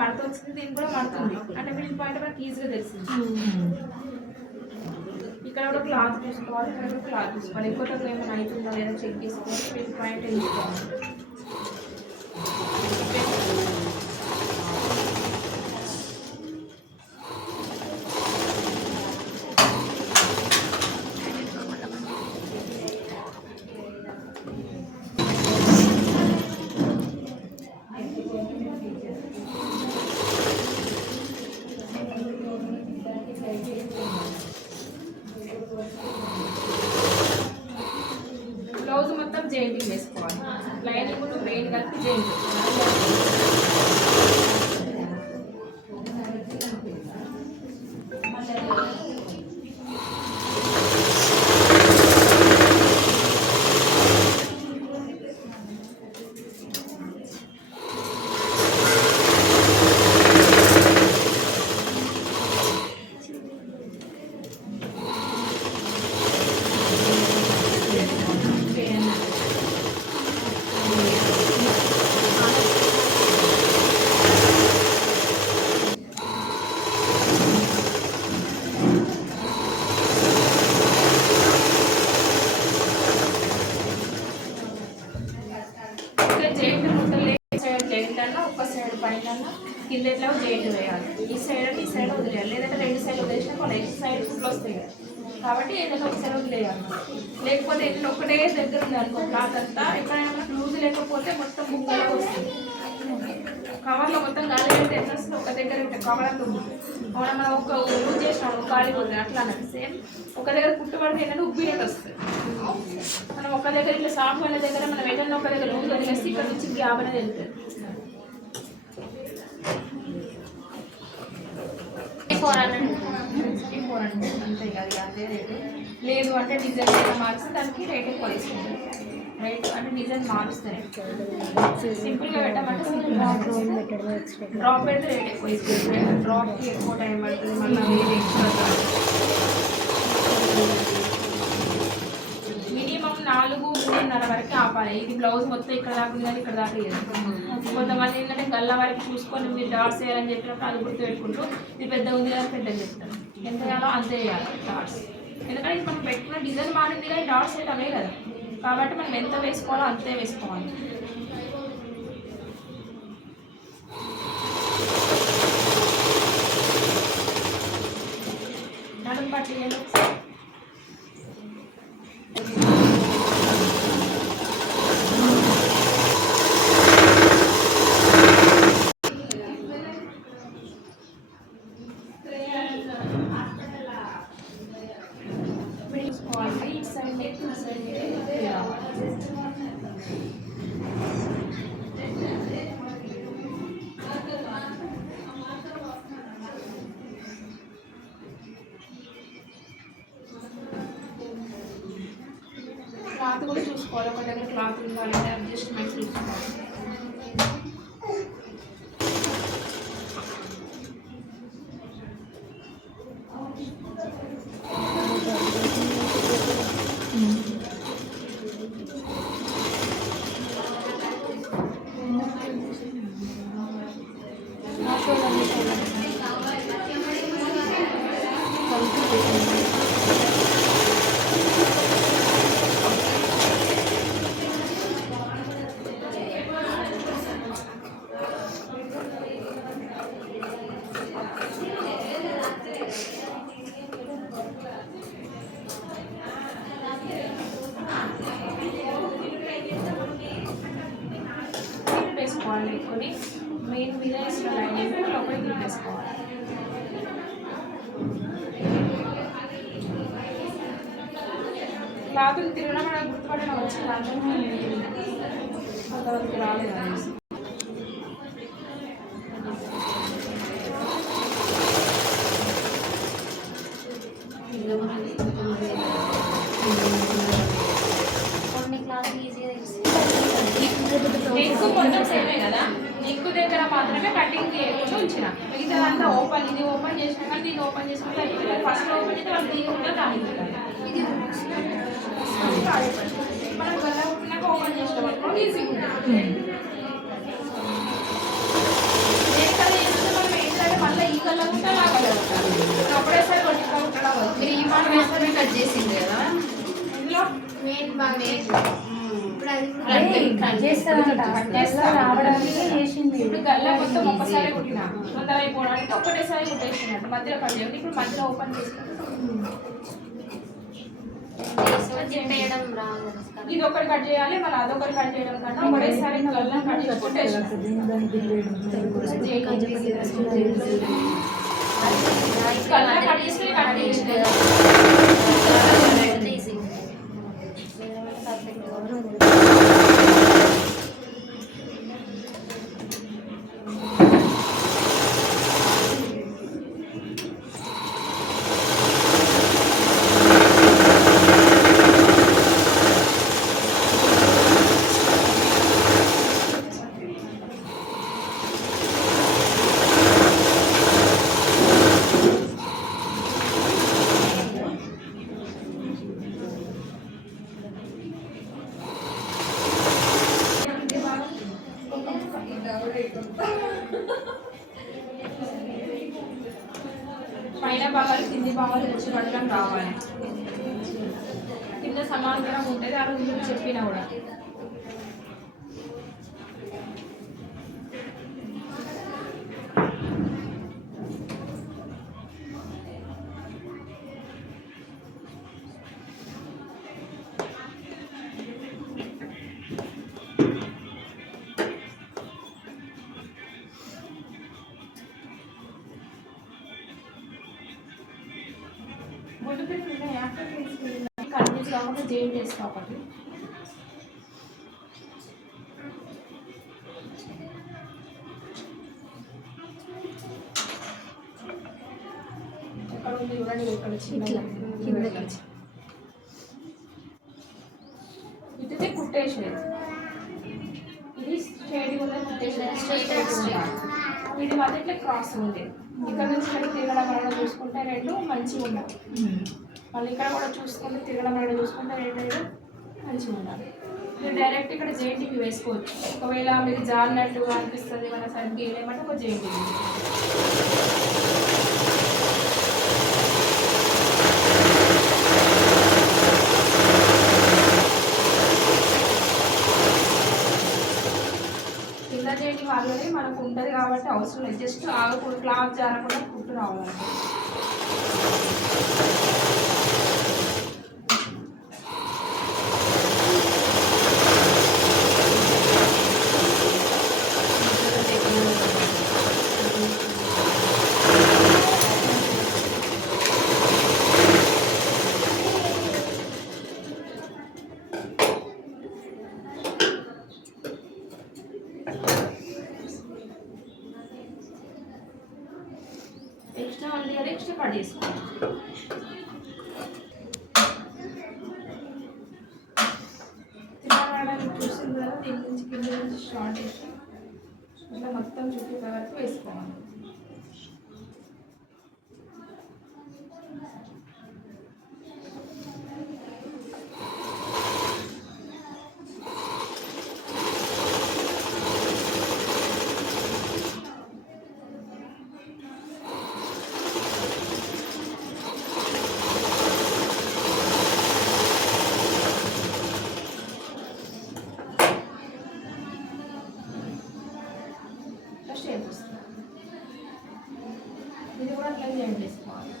మడత వచ్చింది, దీనికి కూడా మడుతుంది అంటే మిడిల్ పాయింట్ మనకి ఈజీగా తెలిసింది. ఇక్కడ కూడా క్లాత్ చూసుకోవాలి, ఇక్కడ కూడా క్లాత్ చూసుకోవాలి. ఎక్కువ తక్కువ ఏమైనా అవుతుందా లేదా చెక్ చేసుకోవాలి. మిడిల్ పాయింట్ వేసుకోవాలి. బ్లౌజ్ మొత్తం జెయింటింగ్ వేసుకోవాలి. లైనింగ్ మెయిన్ కలిపి జెయింటింగ్. ఒక సైడ్ పైన కింద ఎట్లా జెయింట్ వేయాలి. ఈ సైడ్ వదిలేయాలి, లేదంటే రెండు సైడ్ వదిలేసినా కొన్ని సైడ్ ఫుట్లు వస్తాయి కదా. కాబట్టి ఏదైనా ఒక సైడ్ వదిలేయాలి. లేకపోతే ఏదైనా ఒకటే దగ్గర ఉంది అనుకో క్లాత్ అంతా, ఎక్కడైనా మనకు లూజ్ లేకపోతే మొత్తం బుక్కలా వస్తుంది. కవర్లో మొత్తం గాలి పెడితే ఎట్లా వస్తుంది, ఒక దగ్గర కవర్ అంతా ఉంది. మనం ఒక లూజ్ చేసినాం గాలి పోతుంది అట్లా అన్నది. సేమ్ ఒక దగ్గర కుట్టుబడితే ఏంటంటే ఉబ్బినట్టు వస్తుంది. మనం ఒక దగ్గర ఇట్లా సాఫ్ట్ అయిన దగ్గర మనం ఏదైనా ఒక దగ్గర లూజ్ వదిలేసి ఇక్కడ నుంచి గ్యాప్ అనేది వెళ్తుంది. అంతే అది అదే రేటు. లేదు అంటే డిజైన్ మార్చి దానికి రేట్ ఎక్కువ తీసుకుంటాం. రేట్ అంటే డిజైన్ మారుస్తాయి. సింపుల్గా పెట్టమంటే డ్రాప్ పెడితే రేట్ ఎక్కువ తీసుకుంటుంది. డ్రాప్కి ఎక్కువ టైం పడుతుంది. మళ్ళీ వేరే ఎక్స్ట్రా మినిమం 4-3:30 వరకు ఆపాలి. ఇది బ్లౌజ్ మొత్తం ఇక్కడ దాకా ఉంది కానీ ఇక్కడ దాకా లేదు. కొంతమంది ఏంటంటే గల్ల వరకు చూసుకొని మీరు డాట్స్ వేయాలని చెప్పినప్పుడు అది గుర్తు పెట్టుకుంటూ ఇది పెద్ద ఉంది కానీ పెద్దగా చెప్తాను. ఎంత వేయాలో అంతే వేయాలి డాట్స్. ఎందుకంటే ఇది మనం పెట్టుకున్న డిజైన్ మారింది కానీ డాట్స్ అయితే అవే కదా. కాబట్టి మనం ఎంత వేసుకోవాలో అంతే వేసుకోవాలి. నడుము పట్టి క్లాత్ కూడా చూసుకోవాలి. ఒక దగ్గర క్లాత్ ఉండాలి, అడ్జస్ట్మెంట్ చూసుకోవాలి. వేసుకోవాలి. ఎక్కువ మెయిన్ మీద వేసిన లైన్ లోపలికి తీసుకోవాలి. క్లాతులు తిరగడం మనకు గుర్తుపడడం వచ్చింది. అంతవరకు రాలేదు అనేసి నెక్ కొంచెం సేమే కదా. నెక్ దగ్గర మాత్రమే కటింగ్ చేయకుండా ఉంచిన, మిగతాదంతా ఓపెన్. ఇది ఓపెన్ చేసినా కానీ దీన్ని ఓపెన్ చేసుకుంటే ఫస్ట్ ఓపెన్ అయితే వాళ్ళు దీని కూడా దాని మనం గల్లా కుట్టినాక ఓపెన్ చేసినాం అనుకోండి ఈజీగా ఉంటుంది. ఇప్పుడు గల్లా మొత్తం ఒక్కసారి కుట్టిన తొందర అయిపోవడానికి ఒకటేసారి కుట్టేసినట్టు మధ్యలో కట్ చేయండి. ఇప్పుడు మధ్యలో ఓపెన్ చేసుకుంటే ఇది ఒకటి కట్ చేయాలి, మళ్ళీ అదొకటి కట్ చేయడం కన్నా ఒకటేసారి గల్లా కట్ చేసుకుంటే గల్లా కట్ చేసుకుని కట్ చేసి పైన భాగాలు కింది భాగాలు వచ్చి పడడం రావాలి. కింద సమాంతరం ఉంటుంది. ఆ రోజు మీరు చెప్పినా కూడా గుడ్డు పిల్లలు ఉన్నాయి. యాక్టర్ కన్ఫ్యూజ్ కాకుండా జైన్ చేస్తా ఒకటి ఎక్కడ ఉంది చూడండి. ఇక్కడ ఇటుతే కుట్టేసేది. ఇది స్ట్రైట్ కూడా కుట్టేసేది. ఇది మధ్య ఇట్లా క్రాస్ ఉంది. ఇక్కడ నుంచి ఇక్కడ తిరగడం వల్ల చూసుకుంటే రెండు మంచిగా ఉండాలి. మళ్ళీ ఇక్కడ కూడా చూసుకుంటే తిరగడం వల్ల చూసుకుంటే రెండు మంచిగా ఉండాలి. మీరు డైరెక్ట్ ఇక్కడ జేఎన్టీవీ వేసుకోవచ్చు. ఒకవేళ మీకు జారినట్టుగా అనిపిస్తుంది మన సరిగ్గా ఏమంటే ఒక జేఎన్టీవీ కింద జేఎన్టీ వాళ్ళని మనకు ఉంటుంది కాబట్టి అవసరం లేదు. జస్ట్ ఆగకుండా క్లాత్ జారకుండా కుట్టు రావాలంటే ఎక్స్ట్రా ఉంది కదా ఎక్స్ట్రా కట్ చేసుకోవాలి. తిరగడానికి చూసిన తర్వాత దీని నుంచి కింద నుంచి స్టార్ట్ చేసి ఇట్లా మొత్తం చుట్టూ వరకు వేసుకోవాలి. ఇది కూడా అట్లా జాయిన్ చేసుకోవాలి.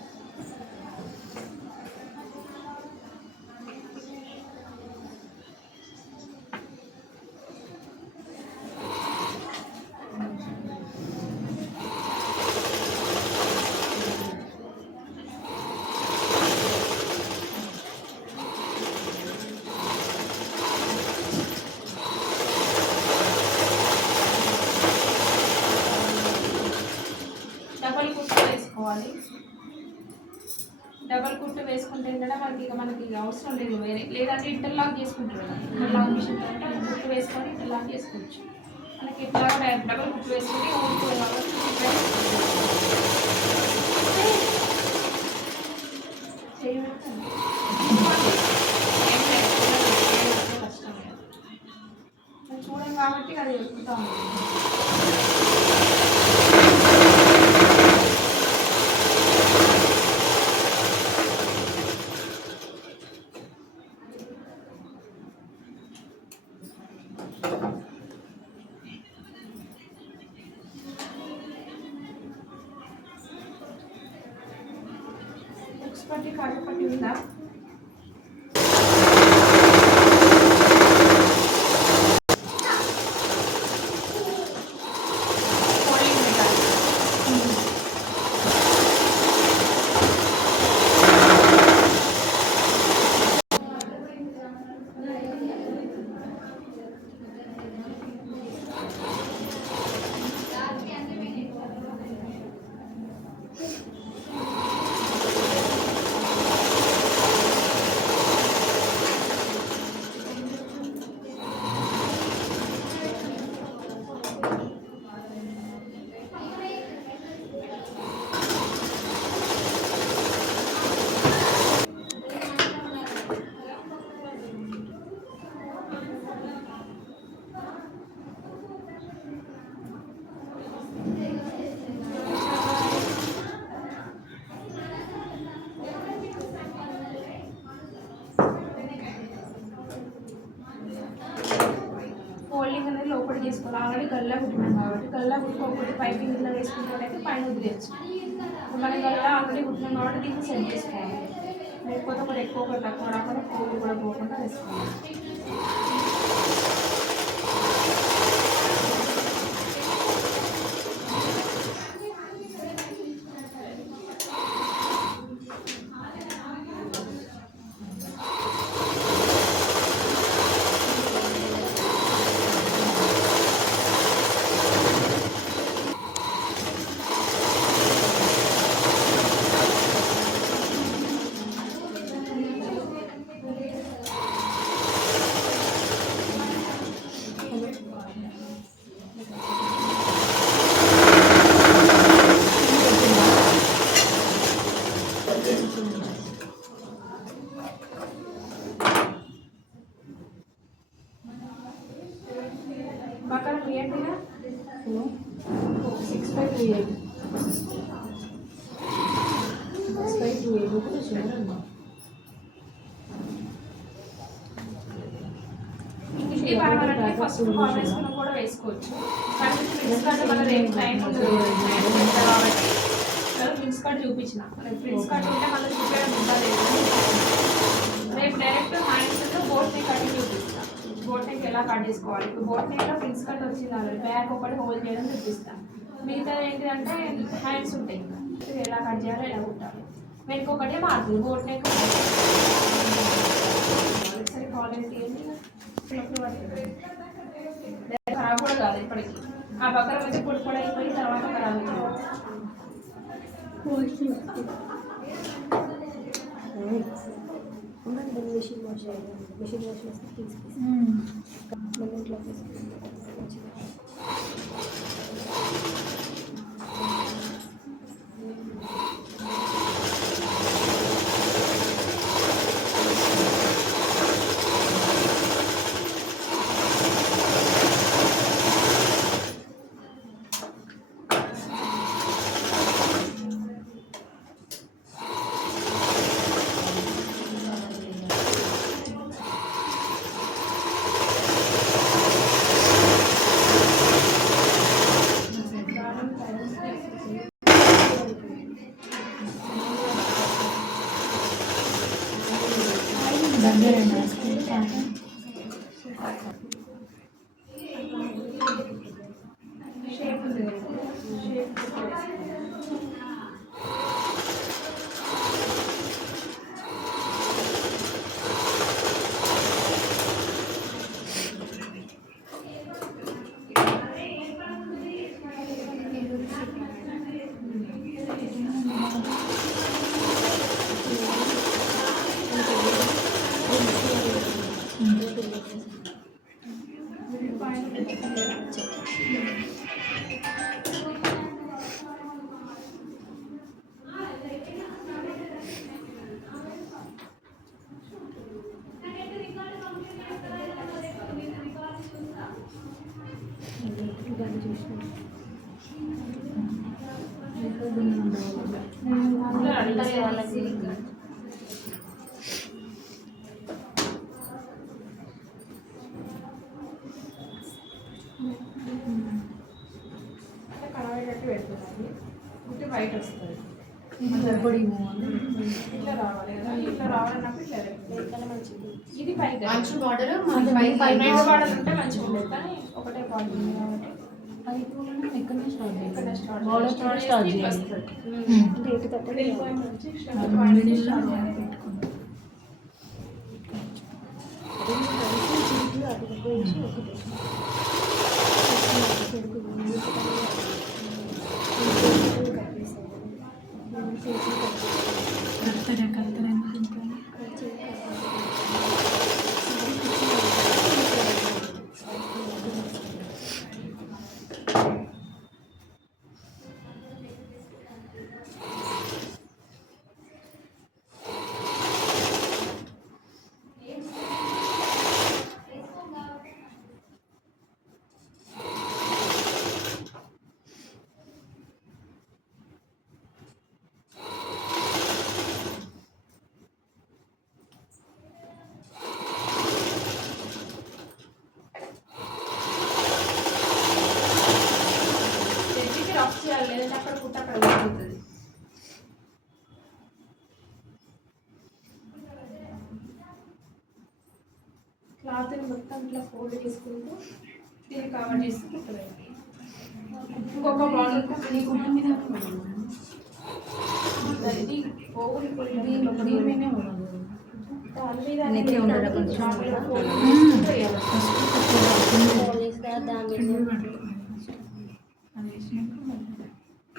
డబల్ కుట్టు వేసుకోవాలి. డబల్ కుట్టు వేసుకుంటే ఏంటంటే మనకి అవసరం లేదు వేరే, లేదంటే ఇంటర్లాక్ చేసుకుంటారు కదా. ఇంటర్లాక్ మిషన్ అంటే కుట్టు వేసుకొని ఇంటర్లాక్ చేసుకోవచ్చు. మనకి ఇట్లా డబల్ కుట్టు వేసుకుంటే ఊరుకోవాలి కాబట్టి కష్టం చూడం కాబట్టి అది ఎక్కుతా ఉంటుంది. పట్టి కాజు పట్టి ఉందా? ఫోల్డింగ్ అనేది లోపల చేసుకోవాలి. ఆల్రెడీ గల్లా కుట్టినాం కాబట్టి గల్లా కుట్టుకోకపోతే పైపింగ్ ఇట్లా వేసుకుంటే పైన వదిలేయచ్చు. మన గల్లా ఆల్రెడీ కుట్టినాం కాబట్టి దీన్ని సెట్ చేసుకోవాలి. లేకపోతే ఒకటి ఎక్కువ ఒకటి తక్కువ రాకుండా ఫోల్డ్ కూడా పోకుండా వేసుకోవాలి. పక్కన క్లియర్గా 6538 ఒకటి చూడండి. ఇది పర్వాలంటే ఫస్ట్ కాల్ వేసుకుని కూడా వేసుకోవచ్చు. కానీ ప్రిన్స్ కట్ మన రేపు టైం ఉంటుంది కాబట్టి ప్రిన్స్ కట్ చూపించిన ప్రిన్స్ కట్ ఉంటే మళ్ళీ చూపించడం ఉంటుంది. రేపు direct hands boat neck cutting చూపిస్తాను. బోట్ నెక్ ఎలా కట్ చేసుకోవాలి. ఇప్పుడు బోట్ నెక్లో ప్రిన్స్ కట్ వచ్చింది ఆల్రెడీ. బ్యాక్ ఒకటి హోల్డ్ చేయడం చూపిస్తాను. మిగతా ఏంటిదంటే హ్యాండ్స్ ఉంటాయి. ఎలా కట్ చేయాలో ఎలా కుట్టాలి. వెనక ఒకటే మారుతుంది బోట్ నెక్. ఒకసారి క్వాలిటీ ఖరాబ్ కూడా కాదు ఇప్పటికి. ఆ పక్కన అయితే పొడి పొడి అయిపోయి తర్వాత ఖరాబ్ అవుతుంది. మిషన్ వాష్ మిషన్ వాష్ వేస్తే తీసుకొచ్చి మన ఇంట్లో షేప్ ఉంది. షేప్ కడవేటట్టు పెడుతుంది. గుట్టి బయట వస్తుంది. ఇట్లా రావాలి కదా, ఇట్లా రావాలన్నప్పుడు ఇట్లా ఎక్కడ మంచిది ఇది పైకి మంచి బార్డర్ రెండు బార్డర్లు ఉంటే మంచిగా ఉండేది, కానీ ఒకటే బార్డర్ ఉంది కాబట్టి ఇక్కడ స్టార్ట్ వస్తుంది. అంటే ఎటు తట్టలు మిడిల్ పాయింట్ నుంచి స్టార్ట్ పాయింట్ నుంచి స్టార్ట్ చేయాలి. చీట్లు అటు పోయించి ఒకటి తెచ్చికి రఫ్ చేయాలి, లేదంటే అక్కడ కుట్ట అక్కడ ఊడిపోతుంది. క్లాత్ని మొత్తం ఇట్లా ఫోల్డ్ చేసుకుంటూ దీన్ని కవర్ చేసి కుట్టలేదు. ఇంకొక బార్డర్ ఇది పోగులు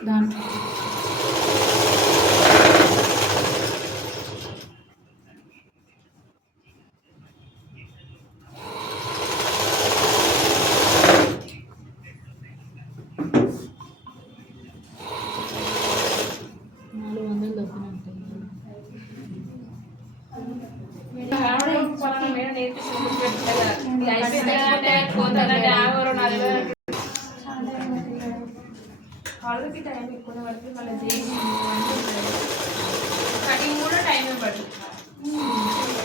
దాంట్లో వాళ్ళకి టైం ఎక్కువ వరకు మళ్ళీ చేసి కటింగ్ కూడా టైం పడుతుంది.